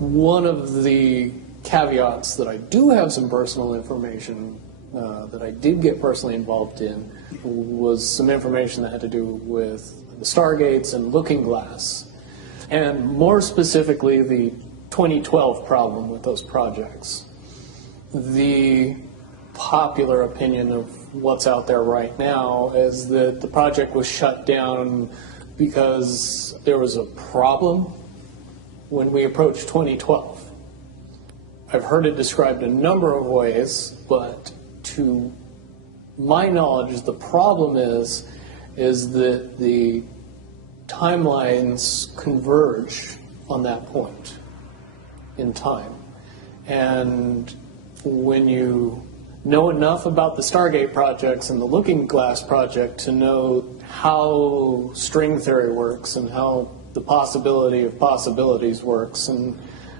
One of the caveats that I do have some personal information that I did get personally involved in was some information that had to do with the Stargates and Looking Glass, and more specifically the 2012 problem with those projects. The popular opinion of what's out there right now is that the project was shut down because there was a problem when we approached 2012. I've heard it described a number of ways, but to my knowledge, the problem is that the timelines converge on that point in time. And when you know enough about the Stargate projects and the Looking Glass project to know how string theory works and how the possibility of possibilities works and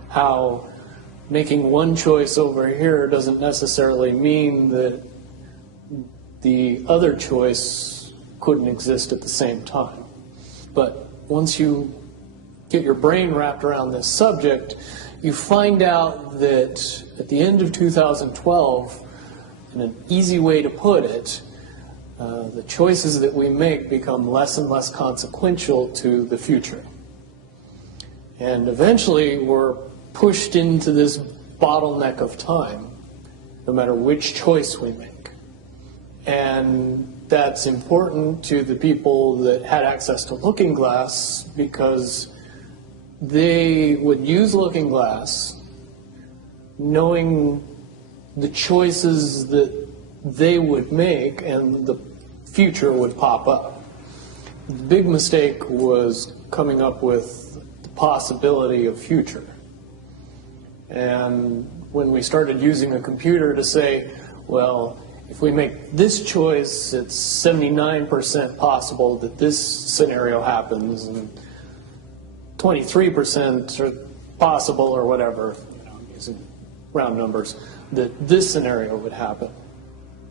how making one choice over here doesn't necessarily mean that the other choice couldn't exist at the same time. But once you get your brain wrapped around this subject, you find out that at the end of 2012, in an easy way to put it, the choices that we make become less and less consequential to the future. And eventually we're pushed into this bottleneck of time, no matter which choice we make. And that's important to the people that had access to Looking Glass because they would use Looking Glass knowing the choices that they would make and the future would pop up. The big mistake was coming up with the possibility of future. And when we started using a computer to say, well, if we make this choice, it's 79% possible that this scenario happens, and 23% are possible, or whatever, I'm using round numbers, that this scenario would happen.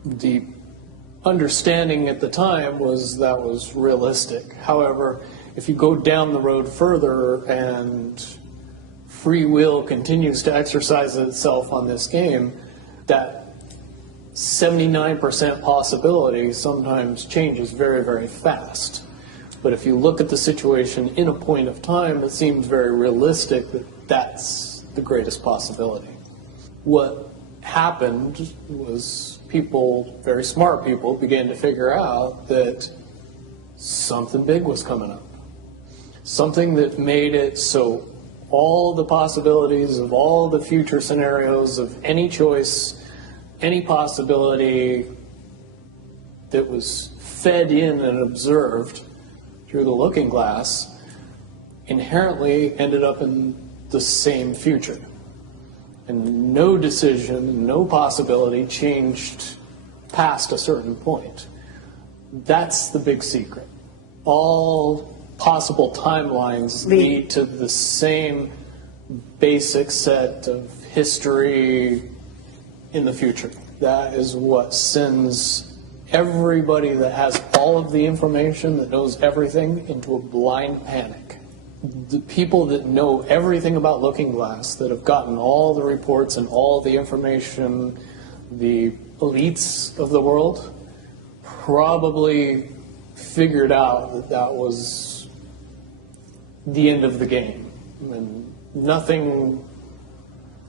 The understanding at the time was that was realistic. However, if you go down the road further and free will continues to exercise itself on this game, that 79% possibility sometimes changes very, very fast. But if you look at the situation in a point of time, it seems very realistic that that's the greatest possibility. What happened was people, very smart people, began to figure out that something big was coming up. Something that made it so all the possibilities of all the future scenarios of any choice, any possibility that was fed in and observed through the Looking Glass inherently ended up in the same future. And no decision, no possibility changed past a certain point. That's the big secret. All possible timelines lead to the same basic set of history in the future. That is what sends everybody that has all of the information, that knows everything, into a blind panic. The people that know everything about Looking Glass, that have gotten all the reports and all the information, the elites of the world, probably figured out that that was the end of the game. And nothing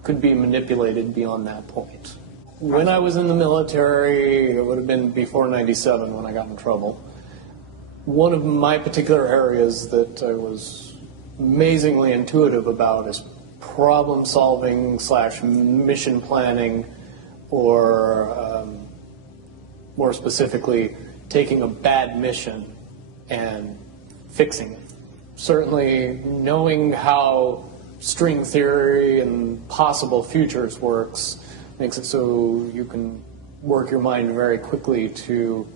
could be manipulated beyond that point. When I was in the military, it would have been before '97 when I got in trouble. One of my particular areas that I was amazingly intuitive about is problem solving / mission planning, or more specifically, taking a bad mission and fixing it. Certainly knowing how string theory and possible futures works makes it so you can work your mind very quickly to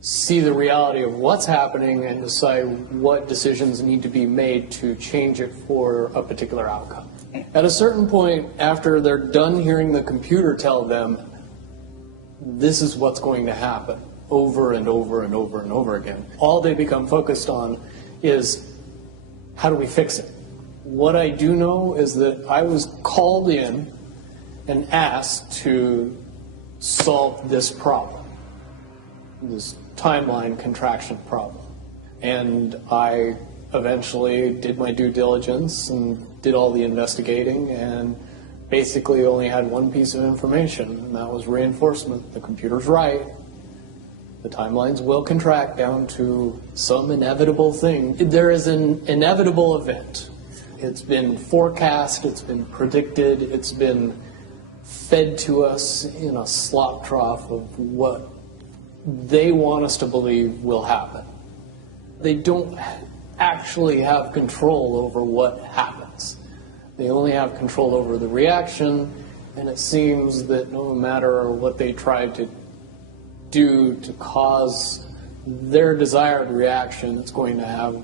see the reality of what's happening and decide what decisions need to be made to change it for a particular outcome. At a certain point, after they're done hearing the computer tell them this is what's going to happen over and over and over and over again, all they become focused on is how do we fix it? What I do know is that I was called in and asked to solve this problem, this timeline contraction problem. And I eventually did my due diligence and did all the investigating and basically only had one piece of information, and that was reinforcement. The computer's right. The timelines will contract down to some inevitable thing. There is an inevitable event. It's been forecast, it's been predicted, it's been fed to us in a slop trough of what they want us to believe will happen. They don't actually have control over what happens. They only have control over the reaction, and it seems that no matter what they try to do to cause their desired reaction, it's going to have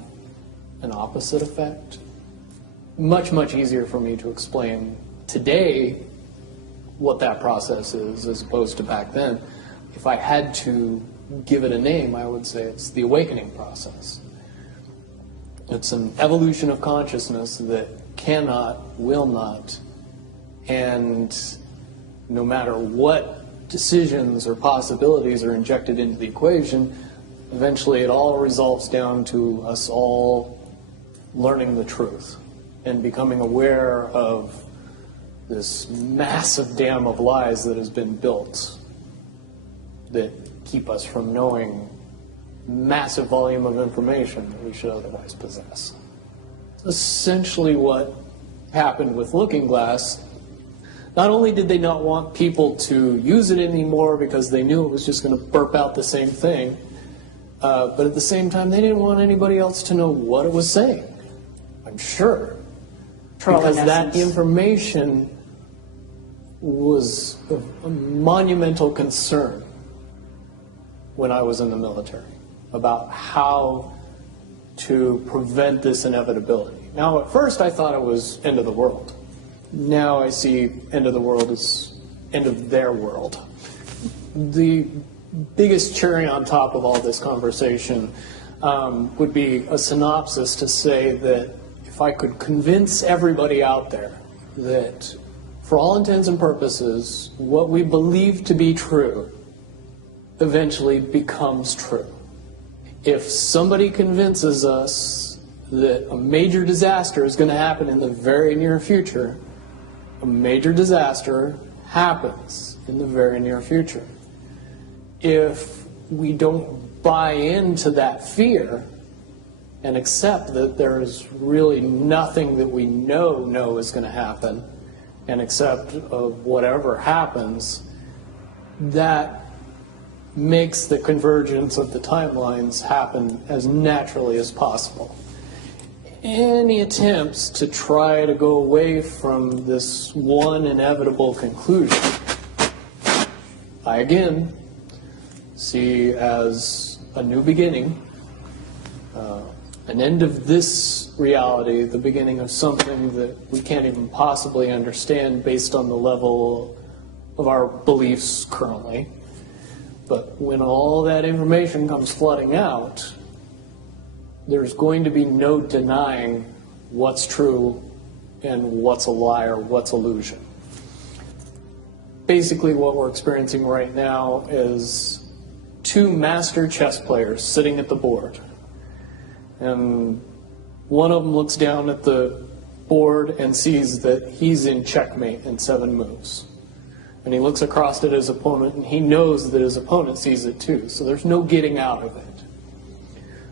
an opposite effect. Much, much easier for me to explain today what that process is as opposed to back then. If I had to give it a name, I would say it's the awakening process. It's an evolution of consciousness that cannot, will not, and no matter what decisions or possibilities are injected into the equation, eventually it all resolves down to us all learning the truth and becoming aware of this massive dam of lies that has been built that keep us from knowing massive volume of information that we should otherwise possess. Essentially what happened with Looking Glass, not only did they not want people to use it anymore because they knew it was just going to burp out the same thing, but at the same time they didn't want anybody else to know what it was saying, I'm sure. Because that information was of a monumental concern when I was in the military about how to prevent this inevitability. Now, at first I thought it was end of the world. Now I see end of the world as end of their world. The biggest cherry on top of all this conversation would be a synopsis to say that if I could convince everybody out there that for all intents and purposes, what we believe to be true eventually becomes true. If somebody convinces us that a major disaster is going to happen in the very near future, a major disaster happens in the very near future. If we don't buy into that fear and accept that there's really nothing that we know is going to happen, and accept of whatever happens, that makes the convergence of the timelines happen as naturally as possible. Any attempts to try to go away from this one inevitable conclusion, I again see as a new beginning, an end of this reality, the beginning of something that we can't even possibly understand based on the level of our beliefs currently. But when all that information comes flooding out, there's going to be no denying what's true and what's a lie or what's illusion. Basically what we're experiencing right now is two master chess players sitting at the board. And one of them looks down at the board and sees that he's in checkmate in 7 moves. And he looks across at his opponent and he knows that his opponent sees it too. So there's no getting out of it.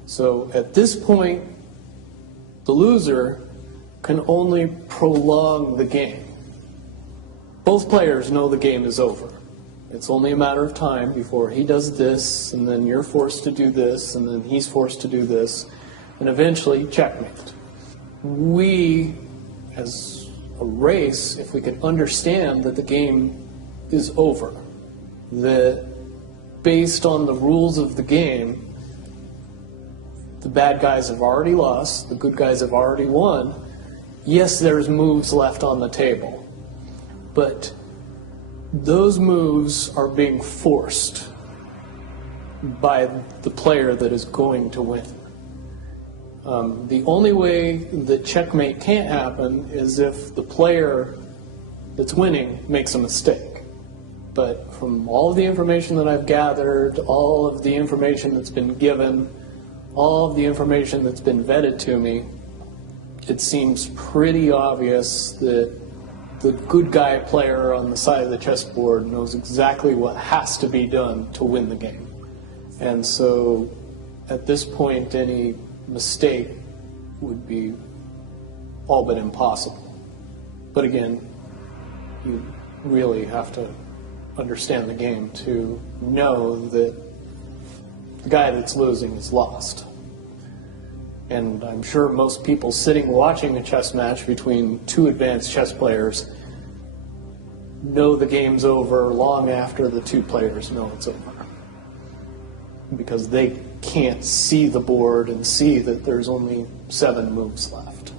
So at this point, the loser can only prolong the game. Both players know the game is over. It's only a matter of time before he does this, and then you're forced to do this, and then he's forced to do this, and eventually checkmate. We, as a race, if we could understand that the game is over, that based on the rules of the game, the bad guys have already lost, the good guys have already won. Yes, there's moves left on the table, but those moves are being forced by the player that is going to win. The only way that checkmate can't happen is if the player that's winning makes a mistake. But from all of the information that I've gathered, all of the information that's been given, all of the information that's been vetted to me, it seems pretty obvious that the good guy player on the side of the chessboard knows exactly what has to be done to win the game. And so at this point, any mistake would be all but impossible. But again, you really have to understand the game to know that the guy that's losing is lost. And I'm sure most people sitting watching a chess match between two advanced chess players know the game's over long after the two players know it's over, because they can't see the board and see that there's only 7 moves left.